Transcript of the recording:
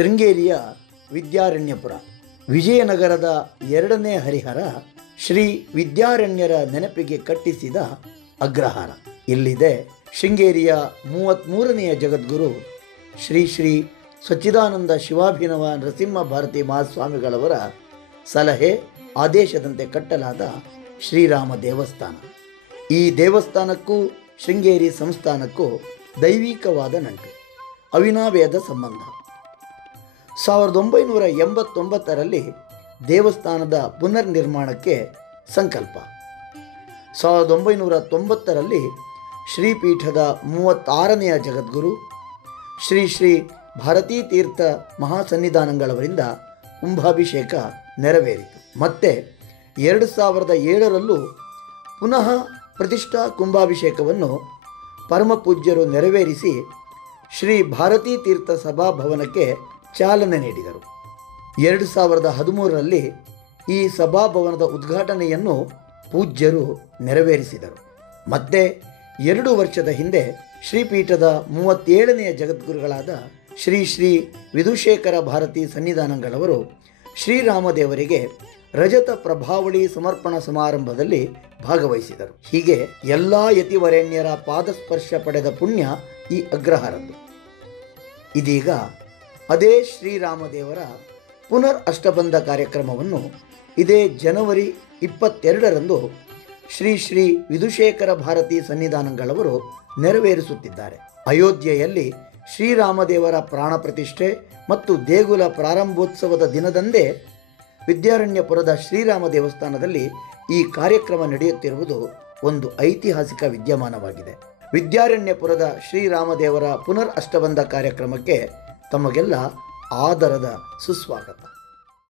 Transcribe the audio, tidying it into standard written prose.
ಶೃಂಗೇರಿಯ ವಿದ್ಯಾರಣ್ಯಪುರ, ವಿಜಯನಗರದ ಎರಡನೇ ಹರಿಹರ ಶ್ರೀ ವಿದ್ಯಾರಣ್ಯರ ನೆನಪಿಗೆ ಕಟ್ಟಿಸಿದ ಅಗ್ರಹಾರ. ಇಲ್ಲಿದೆ ಶೃಂಗೇರಿಯ 33ನೆಯ ಜಗದ್ಗುರು ಶ್ರೀ ಶ್ರೀ ಸಚ್ಚಿದಾನಂದ ಶಿವಾಭಿನವ ನರಸಿಂಹ ಭಾರತಿ ಮಹಾಸ್ವಾಮಿಗಳವರ ಸಲಹೆ ಆದೇಶದಂತೆ ಕಟ್ಟಲಾದ ಶ್ರೀರಾಮ ದೇವಸ್ಥಾನ. ಈ ದೇವಸ್ಥಾನಕ್ಕೂ ಶೃಂಗೇರಿ ಸಂಸ್ಥಾನಕ್ಕೂ ದೈವಿಕವಾದ ನಂಟು, ಅವಿನಾಭೇದ ಸಂಬಂಧ. 1989ರಲ್ಲಿ ದೇವಸ್ಥಾನದ ಪುನರ್ ನಿರ್ಮಾಣಕ್ಕೆ ಸಂಕಲ್ಪ. 1990ರಲ್ಲಿ ಶ್ರೀಪೀಠದ 36ನೆಯ ಜಗದ್ಗುರು ಶ್ರೀ ಶ್ರೀ ಭಾರತೀ ತೀರ್ಥ ಮಹಾಸನ್ನಿಧಾನಗಳವರಿಂದ ಕುಂಭಾಭಿಷೇಕ ನೆರವೇರಿತು. ಮತ್ತೆ 2007ರಲ್ಲೂ ಪುನಃ ಪ್ರತಿಷ್ಠಾ ಕುಂಭಾಭಿಷೇಕವನ್ನು ಪರಮಪೂಜ್ಯರು ನೆರವೇರಿಸಿ ಶ್ರೀ ಭಾರತೀ ತೀರ್ಥ ಸಭಾಭವನಕ್ಕೆ ಚಾಲನೆ ನೀಡಿದರು. 2013ರಲ್ಲಿ ಈ ಸಭಾಭವನದ ಉದ್ಘಾಟನೆಯನ್ನು ಪೂಜ್ಯರು ನೆರವೇರಿಸಿದರು. ಮತ್ತೆ 2 ವರ್ಷದ ಹಿಂದೆ ಶ್ರೀಪೀಠದ 37ನೆಯ ಜಗದ್ಗುರುಗಳಾದ ಶ್ರೀ ಶ್ರೀ ವಿಧುಶೇಖರ ಭಾರತಿ ಸನ್ನಿಧಾನಗಳವರು ಶ್ರೀರಾಮದೇವರಿಗೆ ರಜತ ಪ್ರಭಾವಳಿ ಸಮರ್ಪಣಾ ಸಮಾರಂಭದಲ್ಲಿ ಭಾಗವಹಿಸಿದರು. ಹೀಗೆ ಎಲ್ಲ ಯತಿವರೇಣ್ಯರ ಪಾದಸ್ಪರ್ಶ ಪಡೆದ ಪುಣ್ಯ ಈ ಅಗ್ರಹಾರದ್ದು. ಇದೀಗ ಅದೇ ಶ್ರೀರಾಮದೇವರ ಪುನರ್ ಅಷ್ಟಬಂಧ ಕಾರ್ಯಕ್ರಮವನ್ನು ಇದೇ ಜನವರಿ 22ರಂದು ಶ್ರೀ ಶ್ರೀ ವಿಧುಶೇಖರ ಭಾರತಿ ಸನ್ನಿಧಾನಗಳವರು ನೆರವೇರಿಸುತ್ತಿದ್ದಾರೆ. ಅಯೋಧ್ಯೆಯಲ್ಲಿ ಶ್ರೀರಾಮದೇವರ ಪ್ರಾಣ ಪ್ರತಿಷ್ಠೆ ಮತ್ತು ದೇಗುಲ ಪ್ರಾರಂಭೋತ್ಸವದ ದಿನದಂದೇ ವಿದ್ಯಾರಣ್ಯಪುರದ ಶ್ರೀರಾಮ ದೇವಸ್ಥಾನದಲ್ಲಿ ಈ ಕಾರ್ಯಕ್ರಮ ನಡೆಯುತ್ತಿರುವುದು ಒಂದು ಐತಿಹಾಸಿಕ ವಿದ್ಯಮಾನವಾಗಿದೆ. ವಿದ್ಯಾರಣ್ಯಪುರದ ಶ್ರೀರಾಮದೇವರ ಪುನರ್ ಅಷ್ಟಬಂಧ ಕಾರ್ಯಕ್ರಮಕ್ಕೆ ತಮಗೆಲ್ಲ ಆದರದ ಸುಸ್ವಾಗತ.